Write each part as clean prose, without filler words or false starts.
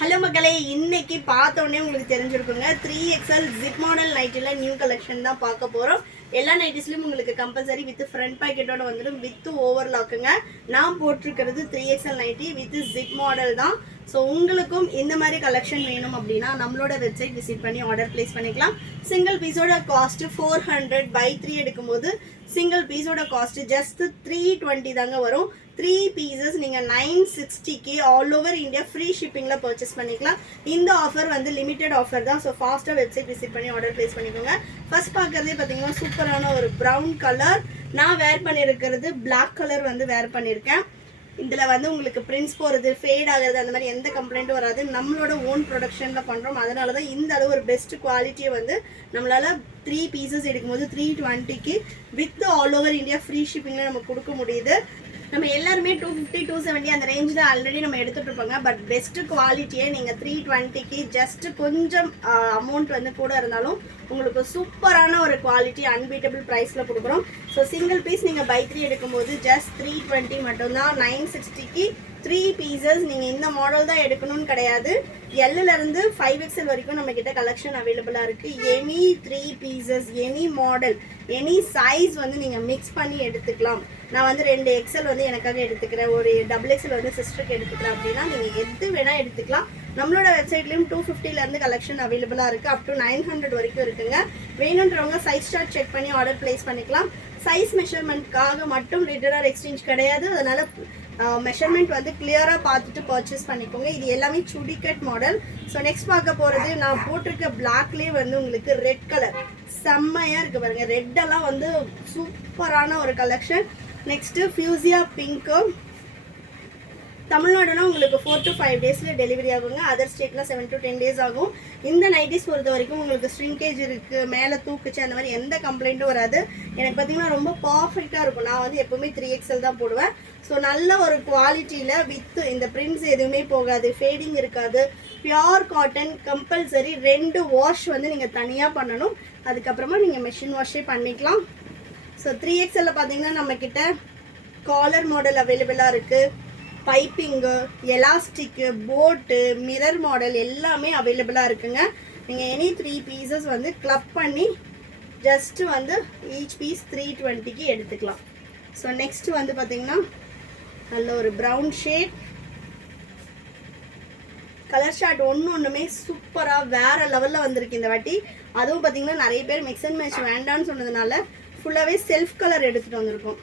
Hello மக்களே, இன்னைக்கு பார்த்தோன்னே உங்களுக்கு தெரிஞ்சிருக்குங்க 3XL ஜிப் மாடல் நைட்டில் நியூ கலெக்ஷன் தான் பார்க்க போகிறோம். எல்லா நைட்டிஸ்லையும் உங்களுக்கு கம்பல்சரி வித் ஃப்ரண்ட் பாக்கெட்டோட வந்துடும், வித் ஓவர்லாக்குங்க. நான் போட்டிருக்கிறது 3XL nightie with zip model தான். ஸோ உங்களுக்கும் இந்த மாதிரி கலெக்ஷன் வேணும் அப்படின்னா நம்மளோட வெப்சைட் விசிட் பண்ணி ஆர்டர் பிளேஸ் பண்ணிக்கலாம். சிங்கிள் பீஸோட காஸ்ட் 400/3 எடுக்கும்போது சிங்கிள் பீஸோட காஸ்ட் ஜஸ்ட் 320 தாங்க வரும். 3 பீசஸ் நீங்கள் 960க்கு ஆல் ஓவர் இந்தியா ஃப்ரீ ஷிப்பிங்கில் பர்ச்சேஸ் பண்ணிக்கலாம். இந்த ஆஃபர் வந்து லிமிடெட் ஆஃபர் தான். ஸோ ஃபாஸ்ட்டாக வெப்சைட் விசிட் பண்ணி ஆர்டர் பிளேஸ் பண்ணிக்கோங்க. ஃபர்ஸ்ட் பார்க்குறதே பார்த்தீங்கன்னா சூப்பரான ஒரு ப்ரௌன் கலர். நான் வேர் பண்ணியிருக்கிறது பிளாக் கலர் வந்து வேர் பண்ணியிருக்கேன். இதில் வந்து உங்களுக்கு பிரிண்ட்ஸ் போகிறது, ஃபேட் ஆகிறது, அந்த மாதிரி எந்த கம்ப்ளைண்ட்டும் வராது. நம்மளோட ஓன் ப்ரொடக்ஷனில் பண்ணுறோம். அதனால தான் இந்த அளவு ஒரு பெஸ்ட் குவாலிட்டியை வந்து நம்மளால் 3 பீசஸ் எடுக்கும்போது 320க்கு with all over India free ஷிப்பிங்கில் நம்ம கொடுக்க முடியுது. நம்ம எல்லாருமே 250 270 அந்த ரேஞ்சில் ஆல்ரெடி நம்ம எடுத்துகிட்டு இருப்போங்க. பட் பெஸ்ட்டு குவாலிட்டியை நீங்கள் 320க்கு ஜஸ்ட் கொஞ்சம் அமௌண்ட் வந்து கூட இருந்தாலும் உங்களுக்கு சூப்பரான ஒரு குவாலிட்டி அன்பீட்டபிள் ப்ரைஸில் கொடுக்குறோம். ஸோ சிங்கிள் பீஸ் நீங்கள் பை 3 எடுக்கும்போது ஜஸ்ட் 320 மட்டும்தான். 960க்கு 3 பீசஸ். நீங்கள் இந்த மாடல் தான் எடுக்கணும்னு கிடையாது. எல்லிருந்து 5XL வரைக்கும் நம்ம கிட்ட கலெக்ஷன் அவைலபிளாக இருக்குது. Any 3 pieces, any model, any size வந்து நீங்கள் மிக்ஸ் பண்ணி எடுத்துக்கலாம். நான் வந்து 2 XL வந்து எனக்காக எடுத்துக்கிறேன், ஒரு XXL வந்து சிஸ்டருக்கு எடுத்துக்கிறேன் அப்படின்னா நீங்கள் எது வேணால் எடுத்துக்கலாம். நம்மளோட வெப்சைட்லேயும் 250லேருந்து கலெக்ஷன் அவைலபிளாக இருக்குது. அப் டு 900 வரைக்கும் இருக்குங்க. வேணுன்றவங்க சைஸ் சார்ட் செக் பண்ணி ஆர்டர் பிளேஸ் பண்ணிக்கலாம். சைஸ் மெஷர்மெண்ட்காக மட்டும் ரிட்டர்ன் ஆர் எக்ஸ்சேஞ்ச் கிடையாது. அதனால் மெஷர்மெண்ட் வந்து கிளியராக பார்த்துட்டு பர்ச்சேஸ் பண்ணிக்கோங்க. இது எல்லாமே சுடிகட் மாடல். ஸோ நெக்ஸ்ட் பார்க்க போகிறது நான் போட்டிருக்க பிளாக்லேயே வந்து உங்களுக்கு ரெட் கலர் செம்மையாக இருக்குது பாருங்கள். ரெட்டெல்லாம் வந்து சூப்பரான ஒரு கலெக்ஷன். Next fuchsia pink. தமிழ்நாடுனா உங்களுக்கு 4 to 5 டேஸில் டெலிவரி ஆகுங்க. அதர் ஸ்டேட்லாம் 7 to 10 டேஸ் ஆகும். இந்த நைட்டிஸ் பொறுத்த வரைக்கும் உங்களுக்கு ஸ்ட்ரிங்கேஜ் இருக்குது, மேலே தூக்குச்சு, அந்த மாதிரி எந்த கம்ப்ளைண்ட்டும் வராது. எனக்கு பார்த்தீங்கன்னா ரொம்ப பர்ஃபெக்டாக இருக்கும். நான் வந்து எப்போவுமே 3XL தான் போடுவேன். ஸோ நல்ல ஒரு குவாலிட்டியில் வித் இந்த பிரிண்ட்ஸ் எதுவுமே போகாது, ஃபேடிங் இருக்காது. Pure cotton. கம்பல்சரி 2 வாஷ் வந்து நீங்கள் தனியாக பண்ணணும். அதுக்கப்புறமா நீங்கள் மெஷின் வாஷே பண்ணிக்கலாம். ஸோ 3XL பார்த்தீங்கன்னா நம்மக்கிட்ட காலர் மாடல் அவைலபிளாக இருக்குது. பைப்பிங்கு, எலாஸ்டிக்கு, போட்டு, மிரர் மாடல் எல்லாமே அவைலபிளாக இருக்குங்க. நீங்கள் எனி 3 பீசஸ் வந்து கிளப் பண்ணி ஜஸ்ட்டு வந்து ஈச் பீஸ் 320க்கு எடுத்துக்கலாம். ஸோ நெக்ஸ்ட் வந்து பார்த்தீங்கன்னா நல்ல ஒரு ப்ரௌன் ஷேட் கலர் ஷார்ட். ஒன்றுமே சூப்பராக வேறு லெவலில் வந்திருக்கு இந்த வாட்டி. அதுவும் பார்த்தீங்கன்னா நிறைய பேர் மிக்ஸ் அண்ட் மேட்ச் வேண்டான்னு சொன்னதுனால ஃபுல்லாகவே செல்ஃப் கலர் எடுத்துகிட்டு வந்திருக்கோம்.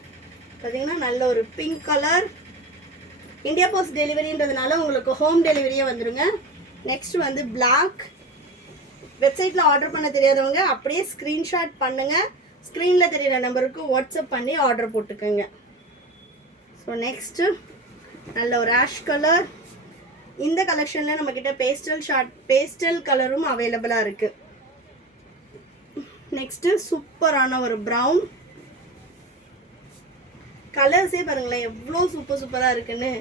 பார்த்தீங்கன்னா நல்ல ஒரு பிங்க் கலர். இந்தியா போஸ்ட் டெலிவரின்றதுனால உங்களுக்கு ஹோம் டெலிவரியே வந்துடுங்க. நெக்ஸ்ட் வந்து பிளாக். வெப்சைட்டில் ஆர்டர் பண்ண தெரியாதவங்க அப்படியே ஸ்க்ரீன்ஷாட் பண்ணுங்கள். ஸ்க்ரீனில் தெரியிற நம்பருக்கு வாட்ஸ்அப் பண்ணி ஆர்டர் போட்டுக்கோங்க. ஸோ நெக்ஸ்ட்டு நல்ல ஒரு ஆஷ் கலர். இந்த கலெக்ஷனில் நம்மக்கிட்ட பேஸ்டல் கலரும் அவைலபிளாக இருக்குது. நெக்ஸ்ட்டு சூப்பரான ஒரு ப்ரௌன். கலர்ஸே பாருங்களேன் எவ்வளோ சூப்பராக இருக்குன்னு.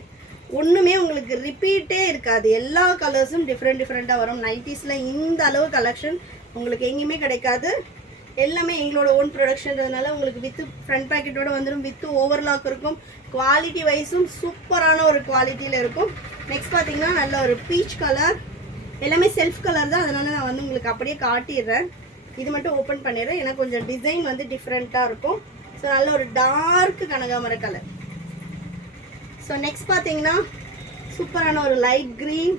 ஒன்றுமே உங்களுக்கு ரிப்பீட்டே இருக்காது. எல்லா கலர்ஸும் டிஃப்ரெண்ட்டாக வரும். நைட்டிஸில் இந்த அளவு கலெக்ஷன் உங்களுக்கு எங்கேயுமே கிடைக்காது. எல்லாமே எங்களோட ஓன் ப்ரொடக்ஷன்றதுனால உங்களுக்கு வித் ஃப்ரண்ட் பேக்கெட்டோட வந்துடும், வித் ஓவர்லாக் இருக்கும். குவாலிட்டி வைஸும் சூப்பரான ஒரு குவாலிட்டியில் இருக்கும். நெக்ஸ்ட் பார்த்தீங்கன்னா நல்ல ஒரு பீச் கலர். எல்லாமே செல்ஃப் கலர் தான், அதனால் நான் வந்து உங்களுக்கு அப்படியே காட்டிடுறேன். இது மட்டும் ஓப்பன் பண்ணிடுறேன், ஏன்னா கொஞ்சம் டிசைன் வந்து டிஃப்ரெண்ட்டாக இருக்கும். ஸோ நல்ல ஒரு டார்க் கனகாமர கலர். ஸோ நெக்ஸ்ட் பார்த்தீங்கன்னா சூப்பரான ஒரு லைட் க்ரீன்.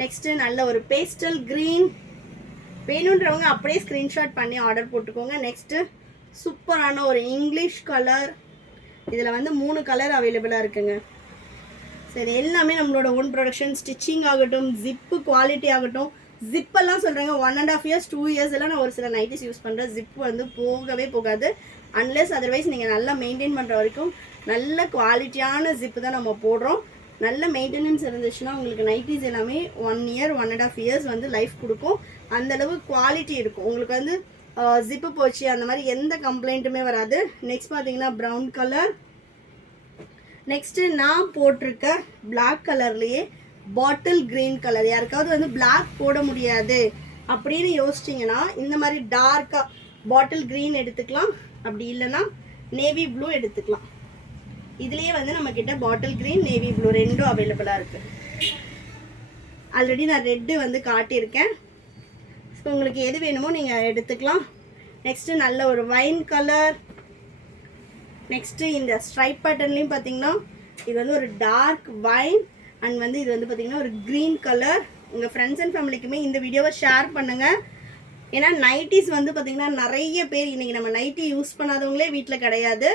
நெக்ஸ்ட்டு நல்ல ஒரு பேஸ்டல் க்ரீன். வேணுன்றவங்க அப்படியே ஸ்க்ரீன்ஷாட் பண்ணி ஆர்டர் போட்டுக்கோங்க. நெக்ஸ்ட்டு சூப்பரான ஒரு இங்கிலீஷ் கலர். இதில் வந்து 3 கலர் அவைலபிளாக இருக்குங்க. சரி, எல்லாமே நம்மளோட ஓன் ப்ரொடக்ஷன். ஸ்டிச்சிங் ஆகட்டும், ஜிப்பு குவாலிட்டி ஆகட்டும். ஜிப்பெல்லாம் சொல்கிறாங்க 1.5 years 2 years எல்லாம் நான் ஒரு சில நைட்டிஸ் யூஸ் பண்ணுறேன். ஜிப் வந்து போகவே போகாது. அன்லெஸ் அதர்வைஸ் நீங்கள் நல்லா மெயின்டைன் பண்ணுற வரைக்கும் நல்ல குவாலிட்டியான ஜிப்பு தான் நம்ம போடுறோம். நல்ல மெயின்டெனன்ஸ் இருந்துச்சுன்னா உங்களுக்கு நைட்டிஸ் எல்லாமே 1 year 1.5 years வந்து லைஃப் கொடுக்கும். அந்தளவு குவாலிட்டி இருக்கும். உங்களுக்கு வந்து ஜிப்பு போச்சு அந்த மாதிரி எந்த கம்ப்ளைண்ட்டுமே வராது. நெக்ஸ்ட் பார்த்தீங்கன்னா ப்ரௌன் கலர். நெக்ஸ்ட்டு நான் போட்டிருக்க பிளாக் கலர்லேயே பாட்டில் கிரீன் கலர். யாருக்காவது வந்து பிளாக் போட முடியாது அப்படின்னு யோசிச்சிங்கன்னா இந்த மாதிரி டார்க்காக பாட்டில் கிரீன் எடுத்துக்கலாம். அப்படி இல்லைன்னா நேவி ப்ளூ எடுத்துக்கலாம். இதுலயே வந்து நம்ம கிட்ட பாட்டில் கிரீன் நேவி ப்ளூ ரெண்டும் அவைலபிளா இருக்கு. ஆல்ரெடி நான் ரெட்டு வந்து காட்டியிருக்கேன். ஸோ உங்களுக்கு எது வேணுமோ நீங்கள் எடுத்துக்கலாம். நெக்ஸ்ட்டு நல்ல ஒரு வைன் கலர். நெக்ஸ்ட்டு இந்த ஸ்ட்ரைப் பேட்டர்ன்லேயும் பார்த்தீங்கன்னா இது வந்து ஒரு டார்க் வைன் அண்ட் வந்து இது வந்து பார்த்தீங்கன்னா ஒரு க்ரீன் கலர். உங்கள் ஃப்ரெண்ட்ஸ் அண்ட் ஃபேமிலிக்குமே இந்த வீடியோவை ஷேர் பண்ணுங்கள். ஏன்னா நைட்டிஸ் வந்து பார்த்திங்கன்னா நிறைய பேர் இன்றைக்கி நம்ம நைட்டி யூஸ் பண்ணாதவங்களே வீட்டில் கிடையாது.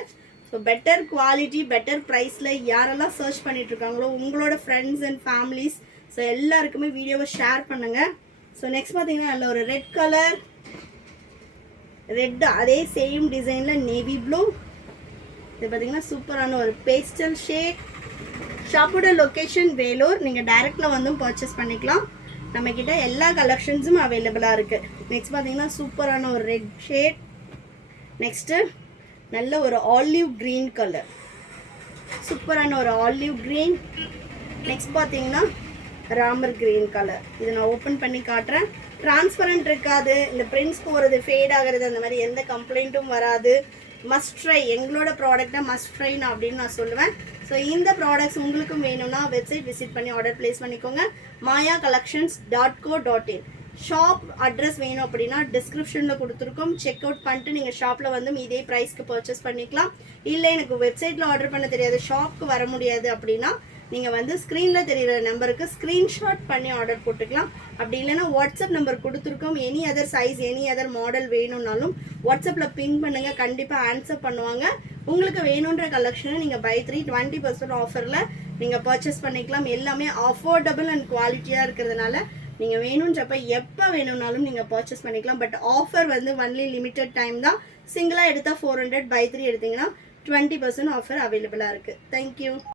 ஸோ பெட்டர் குவாலிட்டி பெட்டர் ப்ரைஸில் யாரெல்லாம் சர்ச் பண்ணிகிட்ருக்காங்களோ உங்களோட ஃப்ரெண்ட்ஸ் அண்ட் ஃபேமிலிஸ் ஸோ எல்லாருக்குமே வீடியோவை ஷேர் பண்ணுங்கள். ஸோ நெக்ஸ்ட் பார்த்தீங்கன்னா நல்ல ஒரு ரெட் கலர். ரெட் அதே சேம் டிசைனில் நேவி ப்ளூ. இது பார்த்தீங்கன்னா சூப்பரான ஒரு பேஸ்டல் ஷேட். ஷாப்போட லொக்கேஷன் வேலூர். நீங்கள் டைரெக்டில் வந்தும் பர்ச்சேஸ் பண்ணிக்கலாம். நம்மக்கிட்ட எல்லா கலெக்ஷன்ஸும் அவைலபிளாக இருக்குது. நெக்ஸ்ட் பார்த்தீங்கன்னா சூப்பரான ஒரு ரெட் ஷேட். நெக்ஸ்ட்டு நல்ல ஒரு ஆலிவ் க்ரீன் கலர். சூப்பரான ஒரு ஆலிவ் க்ரீன். நெக்ஸ்ட் பார்த்தீங்கன்னா ராமர் க்ரீன் கலர். இது நான் ஓப்பன் பண்ணி காட்டுறேன். டிரான்ஸ்பரண்ட் இருக்காது, இந்த பிரிண்ட்ஸ் போகிறது ஃபேட் ஆகிறது அந்த மாதிரி எந்த கம்ப்ளைண்ட்டும் வராது. மஸ்ட் ட்ரை, எங்களோட ப்ராடக்டை மஸ்ட் ட்ரை நான் அப்படின்னு நான் சொல்லுவேன். ஸோ இந்த ப்ராடக்ட்ஸ் உங்களுக்கும் வேணும்னா வெப்சைட் விசிட் பண்ணி ஆர்டர் ப்ளேஸ் பண்ணிக்கோங்க. mayacollections.co.in. ஷாப் அட்ரஸ் வேணும் அப்படின்னா டிஸ்கிரிப்ஷனில் கொடுத்துருக்கோம். செக் அவுட் பண்ணிட்டு நீங்கள் ஷாப்பில் வந்து இதே ப்ரைஸ்க்கு பர்ச்சேஸ் பண்ணிக்கலாம். இல்லை எனக்கு வெப்சைட்டில் ஆர்டர் பண்ண தெரியாது, ஷாப்புக்கு வர முடியாது அப்படின்னா நீங்கள் வந்து ஸ்க்ரீனில் தெரிகிற நம்பருக்கு ஸ்க்ரீன்ஷாட் பண்ணி ஆர்டர் போட்டுக்கலாம். அப்படி இல்லைன்னா வாட்ஸ்அப் நம்பர் கொடுத்துருக்கோம். Any other size any other model வேணும்னாலும் வாட்ஸ்அப்பில் பின் பண்ணுங்கள், கண்டிப்பாக ஆன்சர் பண்ணுவாங்க. உங்களுக்கு வேணுன்ற கலெக்ஷனை நீங்கள் பை 3 20% ஆஃபரில் நீங்கள் பர்ச்சேஸ் பண்ணிக்கலாம். எல்லாமே அஃபோர்டபுள் அண்ட் குவாலிட்டியாக இருக்கிறதுனால நீங்கள் வேணுன்றப்ப எப்போ வேணும்னாலும் நீங்கள் பர்ச்சேஸ் பண்ணிக்கலாம். பட் ஆஃபர் வந்து ஒன்லி லிமிட்டட் டைம் தான். சிங்கிளாக எடுத்தால் 400, பை 3 எடுத்திங்கன்னா 20% ஆஃபர் அவைலபிளாக இருக்குது. தேங்க்யூ.